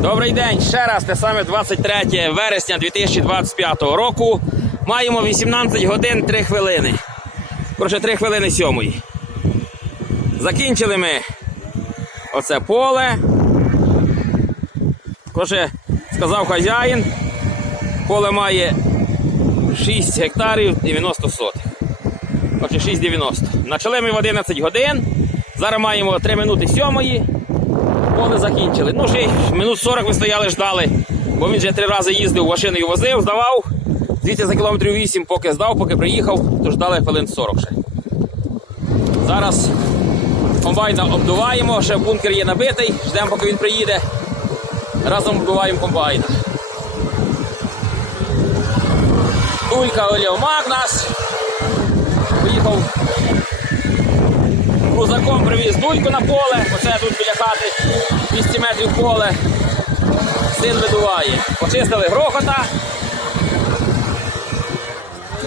Добрий день, ще раз те саме 23 вересня 2025 року. Маємо 18 годин 3 хвилини. Коротше, 3 хвилини 7. Закінчили ми оце поле. Коже, сказав хазяїн, поле має 6 гектарів 90 сотих. Отже, 6,90. Начали ми в 11 годин. Зараз маємо 3 минути 7. Пони закінчили. Ну, ще минут 40 ми стояли, ждали, бо він вже три рази їздив, машиною возив, здавав. Звідси за кілометрів 8, поки здав, поки приїхав, то ждали хвилин 40 ще. Зараз комбайна обдуваємо, ще бункер є набитий, ждемо, поки він приїде. Разом вбиваємо комбайна. Тулька олівмак нас. Поїхав. Кузаком привіз дульку на поле, оце тут 200 метрів поле. Син видуває. Почистили грохота.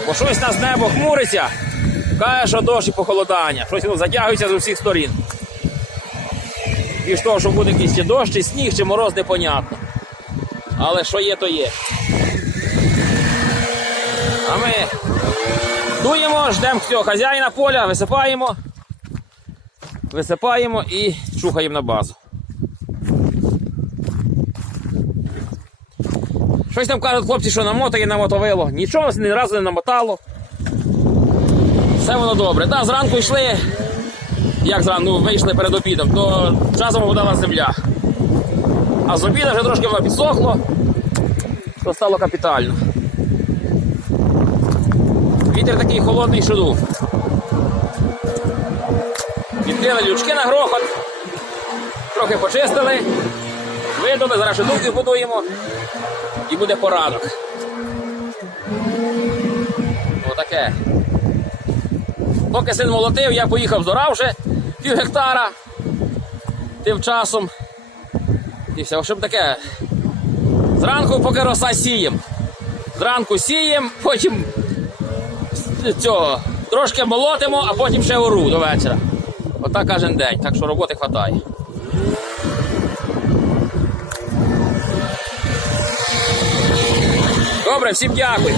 Бо щось нас небо хмуриться. Каже, що дощ і похолодання. Щось воно затягується з усіх сторін. І того, що буде якийсь чи дощ, чи сніг, чи мороз, непонятно. Але що є, то є. А ми дуємо, ждемо цього хазяїна поля, висипаємо висипаємо і чухаємо на базу. Щось там кажуть хлопці, що намотає, намотовило. Нічого ні разу не намотало. Все воно добре. Так, зранку йшли, як зранку ну, вийшли перед обідом, то часом подала земля. А з обіду вже трошки воно підсохло, то стало капітально. Вітер такий холодний, що дув. Відкрили лючки на грохот, трохи почистили, видали, зараз дубки будуємо і буде поранок. Отаке. Поки син молотив, я поїхав зорав вже пів гектара тим часом. І все, щоб таке. Зранку, поки роса сієм. Зранку сієм, потім цього, трошки молотимо, а потім ще ору до вечора. Отак кожен день, так що роботи вистачає. Добре, всім дякую.